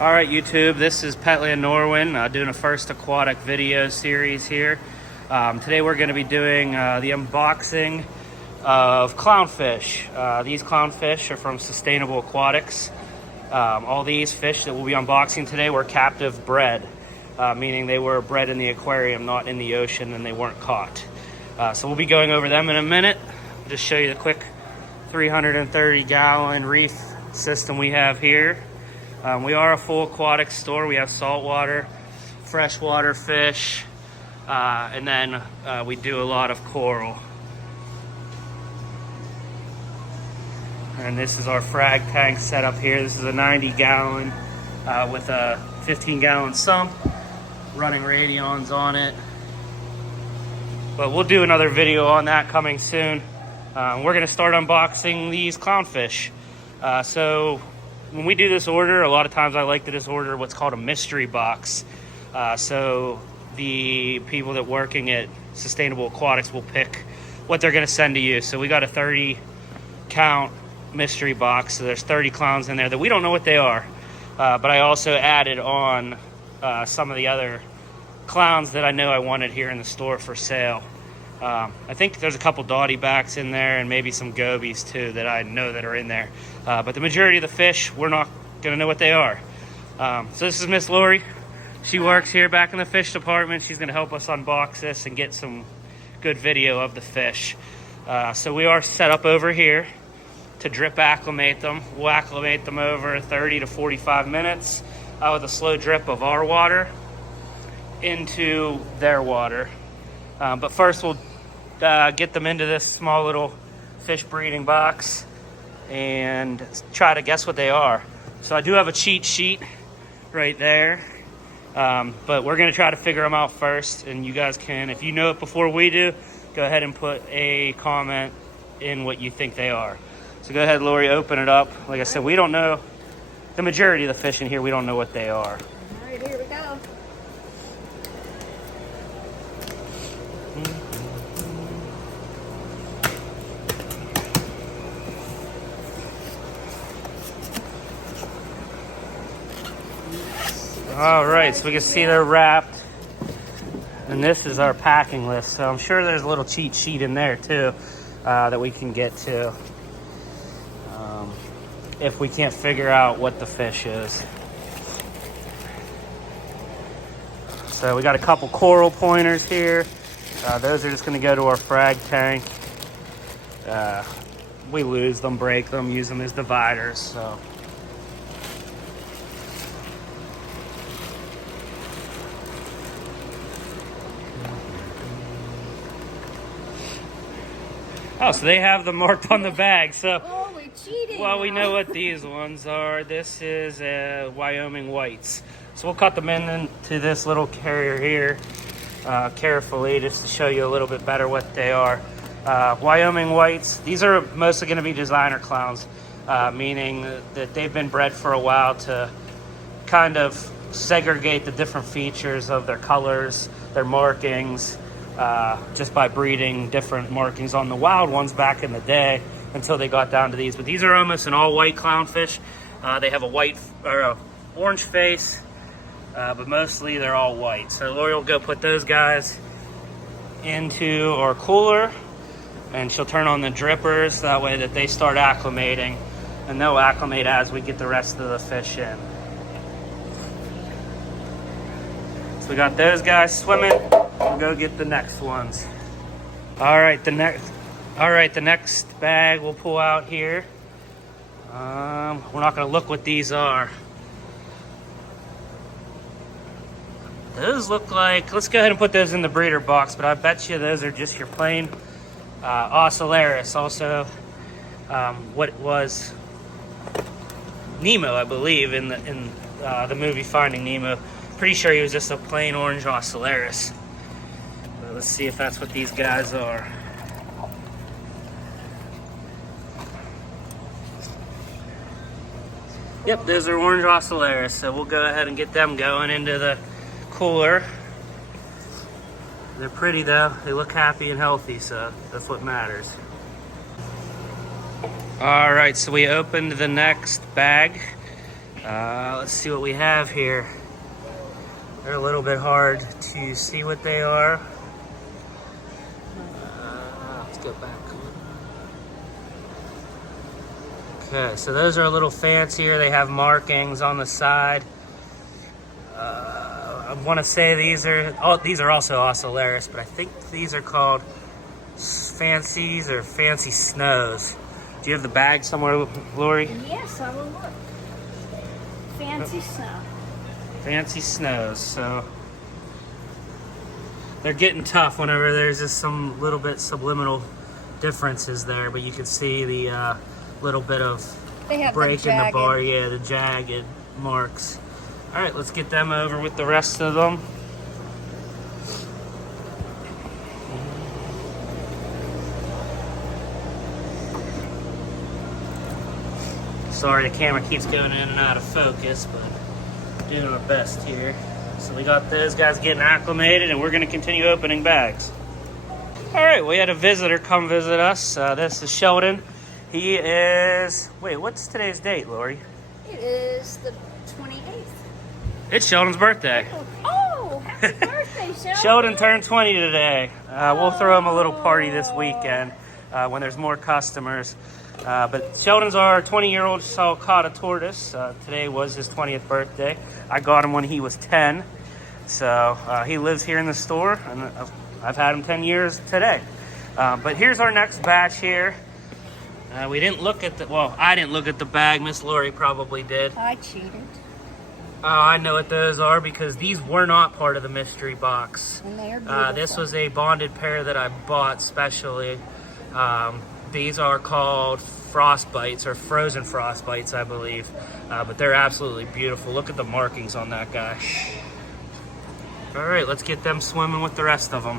Alright YouTube, this is Petland Norwin doing a first aquatic video series here. Today we're going to be doing the unboxing of clownfish. These clownfish are from Sustainable Aquatics. All these fish that we'll be unboxing today were captive bred, meaning they were bred in the aquarium, not in the ocean, and they weren't caught. So we'll be going over them in a minute. I'll just show you the quick 330 gallon reef system we have here. We are a full aquatic store. We have saltwater, freshwater fish, and then we do a lot of coral. And this is our frag tank set up here. This is a 90 gallon with a 15 gallon sump, running radions on it. But we'll do another video on that coming soon. We're gonna start unboxing these clownfish. So when we do this order, a lot of times I like to just order what's called a mystery box. So the people that working at Sustainable Aquatics will pick what they're gonna send to you. So we got a 30 count mystery box. So there's 30 clowns in there that we don't know what they are. But I also added on some of the other clowns that I know I wanted here in the store for sale. I think there's a couple Dottiebacks in there and maybe some gobies too that I know that are in there. But the majority of the fish, we're not gonna know what they are. So this is Miss Lori. She works here back in the fish department. She's gonna help us unbox this and get some good video of the fish. So we are set up over here to drip acclimate them. We'll acclimate them over 30 to 45 minutes with a slow drip of our water into their water. But first we'll get them into this small little fish breeding box and try to guess what they are. So I do have a cheat sheet right there, but we're gonna try to figure them out first, and you guys can, if you know it before we do, go ahead and put a comment in what you think they are. So go ahead, Lori, open it up. Like I said, we don't know, the majority of the fish in here, we don't know what they are. All right, here we go. All right, so we can see they're wrapped, and this is our packing list. So I'm sure there's a little cheat sheet in there too that we can get to if we can't figure out what the fish is. So we got a couple coral pointers here. Those are just going to go to our frag tank. We lose them, break them, use them as dividers. So. Oh, so they have them marked on the bag. So, oh, we're cheating. Well, we know what these ones are. This is Wyoming whites. So we'll cut them into this little carrier here carefully, just to show you a little bit better what they are. Wyoming whites. These are mostly going to be designer clowns, meaning that they've been bred for a while to kind of segregate the different features of their colors, their markings. Just by breeding different markings on the wild ones back in the day until they got down to these. But these are almost an all-white clownfish. They have a white or a orange face, but mostly they're all white. So Lori will go put those guys into our cooler, and she'll turn on the drippers that way that they start acclimating, and they'll acclimate as we get the rest of the fish in. So we got those guys swimming. We'll go get the next ones. All right, the next bag we'll pull out here. We're not gonna look what these are. Those look like, let's go ahead and put those in the breeder box, but I bet you those are just your plain Oscillators. Also, what was Nemo, I believe, in the movie Finding Nemo. Pretty sure he was just a plain orange Oscillators. Let's see if that's what these guys are. Yep, those are orange Oscillators. So we'll go ahead and get them going into the cooler. They're pretty though. They look happy and healthy, so that's what matters. All right, so we opened the next bag. Let's see what we have here. They're a little bit hard to see what they are. Let's go back. Okay, so those are a little fancier. They have markings on the side. I want to say these are also Oscillators, but I think these are called Fancies or Fancy Snows. Do you have the bag somewhere, Lori? Yes, I will look. Fancy Snow. Fancy Snows. So they're getting tough whenever there's just some little bit subliminal differences there, but you can see the little bit of break in the bar. Yeah, the jagged marks. All right, let's get them over with the rest of them. Sorry, the camera keeps going in and out of focus, but doing our best here. So we got those guys getting acclimated, and we're going to continue opening bags. All right, we had a visitor come visit us. This is Sheldon. He is... Wait, what's today's date, Lori? It is the 28th. It's Sheldon's birthday. Oh, happy birthday, Sheldon. Sheldon turned 20 today. We'll throw him a little party this weekend when there's more customers. But Sheldon's our 20-year-old Sulcata tortoise. Today was his 20th birthday. I got him when he was 10. So he lives here in the store, and I've had him 10 years today. But here's our next batch here. We didn't look at I didn't look at the bag. Miss Lori probably did. I cheated. I know what those are because these were not part of the mystery box. And they are beautiful. This was a bonded pair that I bought specially. These are called Frostbites or frozen Frostbites, I believe. But they're absolutely beautiful. Look at the markings on that guy. All right, let's get them swimming with the rest of them.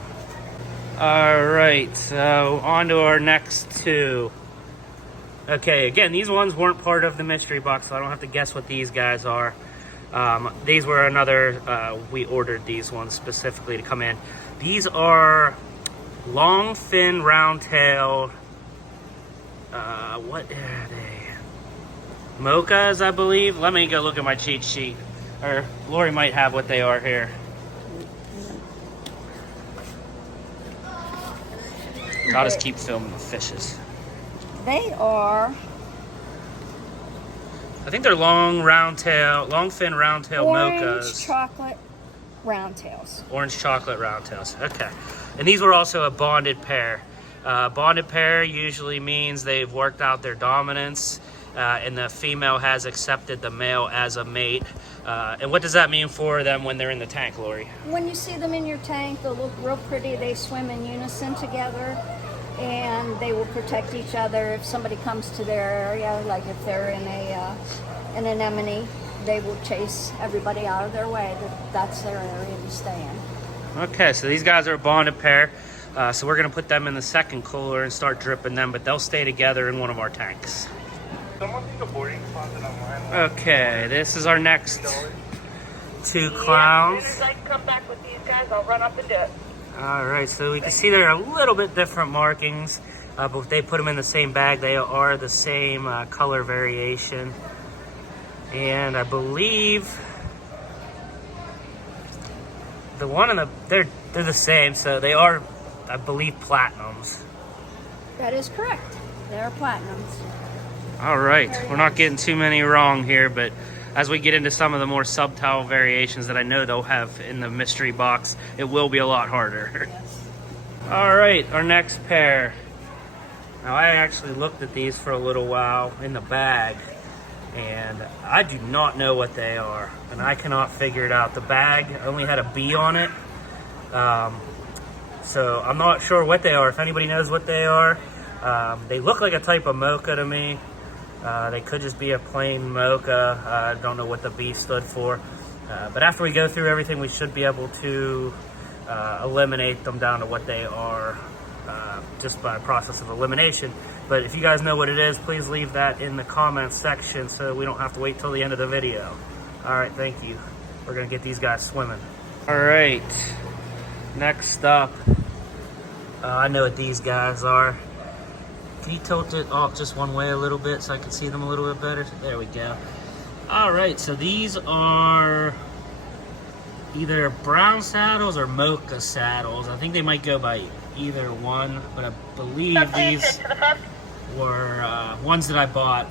All right, so on to our next two. Okay, again, these ones weren't part of the mystery box, so I don't have to guess what these guys are. These were another, we ordered these ones specifically to come in. These are long fin round tail, what are they? Mochas, I believe. Let me go look at my cheat sheet. Or Lori might have what they are here. I'll just keep filming the fishes. They are... I think they're long fin round tail orange mochas. chocolate roundtails. Orange chocolate roundtails. Okay. And these were also a bonded pair. Bonded pair usually means they've worked out their dominance and the female has accepted the male as a mate. And what does that mean for them when they're in the tank, Lori? When you see them in your tank, they'll look real pretty. They swim in unison together, and they will protect each other if somebody comes to their area. Like if they're in an anemone, they will chase everybody out of their way. That's their area to stay in. Okay, so these guys are a bonded pair. So we're going to put them in the second cooler and start dripping them, but they'll stay together in one of our tanks. Okay, this is our next two clowns. As soon as I come back with these guys, I'll run up and do it. All right, so we can see there are a little bit different markings, but if they put them in the same bag, they are the same color variation. And I believe the one in they're the same, so they are, I believe, platinums. That is correct. They are platinums. All right, we're not getting too many wrong here, but as we get into some of the more subtle variations that I know they'll have in the mystery box, it will be a lot harder. Yes. All right, our next pair. Now, I actually looked at these for a little while in the bag, and I do not know what they are, and I cannot figure it out. The bag only had a B on it, so I'm not sure what they are. If anybody knows what they are, they look like a type of mocha to me. They could just be a plain mocha. I don't know what the B stood for. But after we go through everything, we should be able to eliminate them down to what they are just by a process of elimination. But if you guys know what it is, please leave that in the comments section so we don't have to wait till the end of the video. All right, thank you. We're going to get these guys swimming. All right, next up, I know what these guys are. Can you tilt it off just one way a little bit so I can see them a little bit better? There we go. All right, so these are either brown saddles or mocha saddles. I think they might go by either one, but I believe these were ones that I bought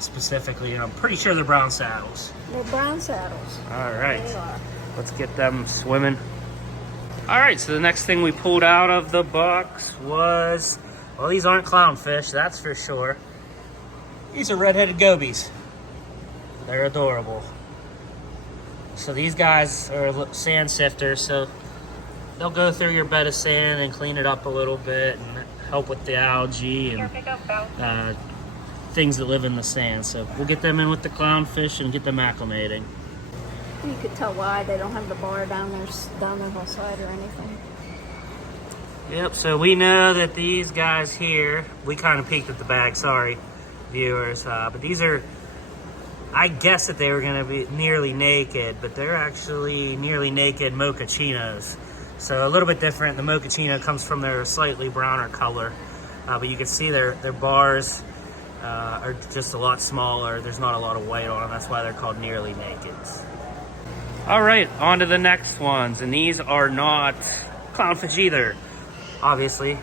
specifically, and I'm pretty sure they're brown saddles. They're brown saddles. All right, They are. let's get them swimming. All right, so the next thing we pulled out of the box was, well, these aren't clownfish, that's for sure. These are red-headed gobies. They're adorable. So these guys are sand sifters, so they'll go through your bed of sand and clean it up a little bit and help with the algae and things that live in the sand. So we'll get them in with the clownfish and get them acclimating. You could tell why they don't have the bar down their whole side or anything. Yep, so we know that these guys here, we kind of peeked at the bag, sorry viewers, but these are, I guess that they were going to be nearly naked, but they're actually nearly naked Mocaccinos. So a little bit different. The Mocaccino comes from their slightly browner color, but you can see their bars are just a lot smaller. There's not a lot of white on them. That's why they're called nearly nakeds. All right, on to the next ones, and these are not clownfish either, obviously.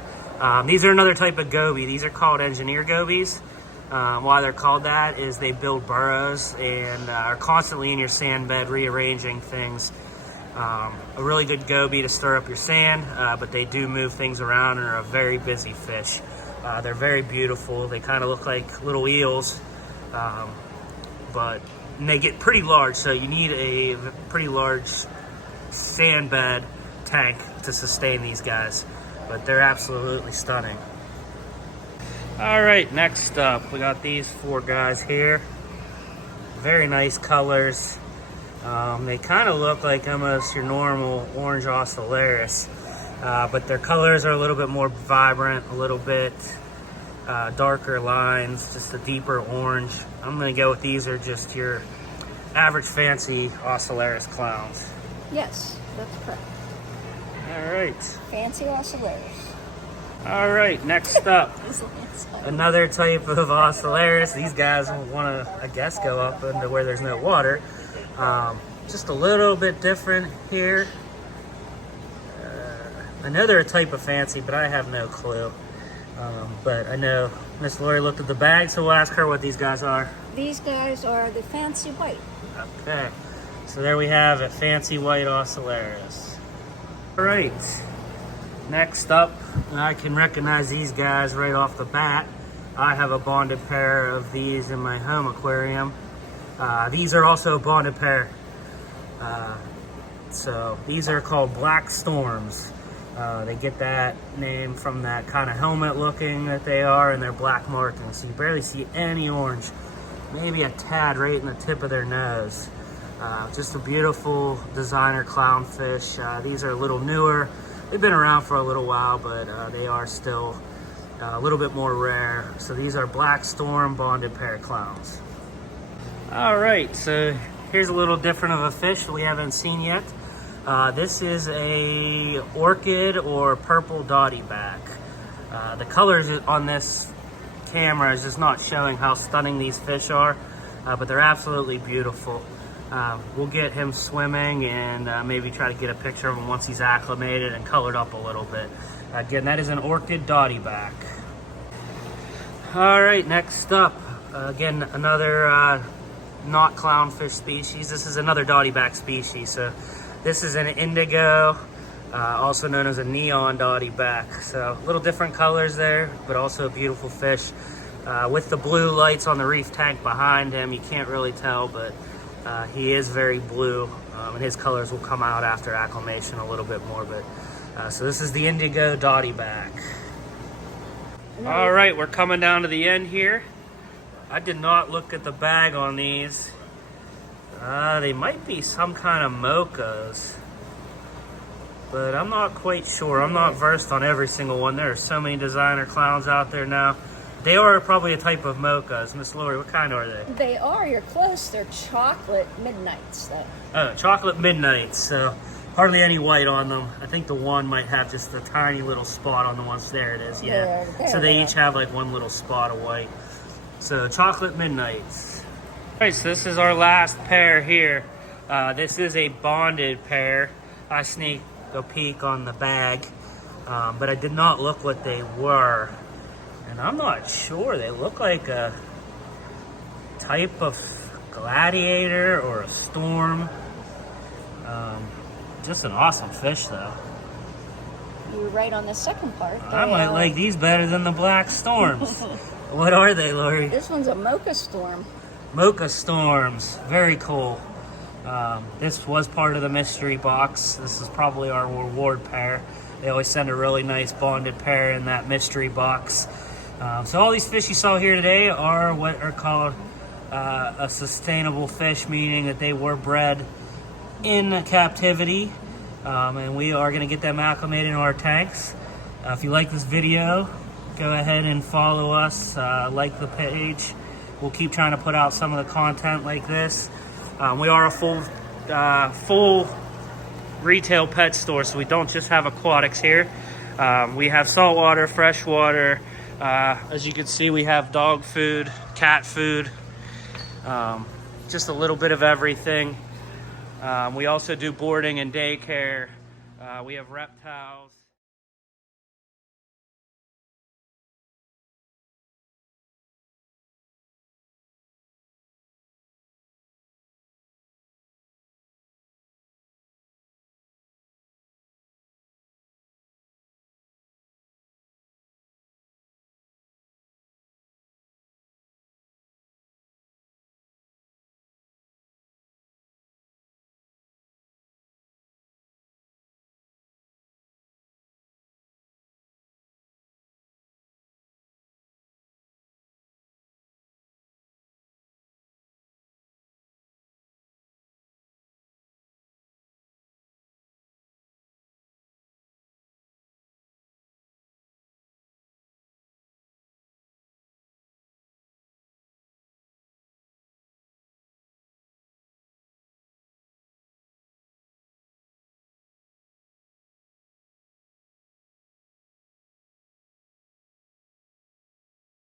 These are another type of goby. These are called engineer gobies. Why they're called that is they build burrows and are constantly in your sand bed rearranging things. A really good goby to stir up your sand, but they do move things around and are a very busy fish. They're very beautiful. They kind of look like little eels, but they get pretty large, so you need a pretty large sand bed tank to sustain these guys, but they're absolutely stunning. All right, next up, we got these four guys here. Very nice colors. They kind of look like almost your normal orange Oscillators, but their colors are a little bit more vibrant, a little bit darker lines, just a deeper orange. I'm gonna go with these are just your average fancy Oscillators clowns. Yes, that's correct. All right. Fancy Oscillators. All right, next up, another type of Oscillators. These guys want to, I guess, go up into where there's no water. Just a little bit different here. I know they're a type of fancy, but I have no clue. But I know Miss Lori looked at the bag, so we'll ask her what these guys are. These guys are the fancy white. Okay, so there we have a fancy white Oscillators. All right. Next up, I can recognize these guys right off the bat. I have a bonded pair of these in my home aquarium. These are also a bonded pair. So these are called Black Storms. They get that name from that kind of helmet looking that they are and their black markings. So you barely see any orange, maybe a tad right in the tip of their nose. Just a beautiful designer clownfish. These are a little newer. They've been around for a little while, but they are still a little bit more rare. So these are Black Storm bonded pair clowns. All right, so here's a little different of a fish we haven't seen yet. This is a orchid or purple dottieback. The colors on this camera is just not showing how stunning these fish are, but they're absolutely beautiful. We'll get him swimming and maybe try to get a picture of him once he's acclimated and colored up a little bit. Again, that is an orchid dottieback. All right, next up, again, another not clownfish species. This is another dottieback species. So this is an indigo, also known as a neon dottieback. So a little different colors there, but also a beautiful fish. With the blue lights on the reef tank behind him, you can't really tell, but he is very blue, and his colors will come out after acclimation a little bit more. But so this is the Indigo Dottieback. All right, we're coming down to the end here. I did not look at the bag on these. They might be some kind of mochas, but I'm not quite sure. I'm not versed on every single one. There are so many designer clowns out there now. They are probably a type of mochas. Miss Lori, what kind are they? They are. You're close. They're chocolate midnights. Oh, chocolate midnights. So hardly any white on them. I think the one might have just a tiny little spot on the ones. There it is. Yeah. So they each have like one little spot of white. So chocolate midnights. Alright, so this is our last pair here. This is a bonded pair. I sneaked a peek on the bag, but I did not look what they were. And I'm not sure. They look like a type of gladiator or a storm. Just an awesome fish though. You were right on the second part. I might like these better than the black storms. What are they, Lori? This one's a Mocha Storm. Mocha Storms, very cool. This was part of the mystery box. This is probably our reward pair. They always send a really nice bonded pair in that mystery box. So all these fish you saw here today are what are called a sustainable fish, meaning that they were bred in captivity. And we are going to get them acclimated in our tanks. If you like this video, go ahead and follow us, like the page. We'll keep trying to put out some of the content like this. We are a full retail pet store, so we don't just have aquatics here. We have saltwater, freshwater. As you can see, we have dog food, cat food, just a little bit of everything. We also do boarding and daycare. We have reptiles.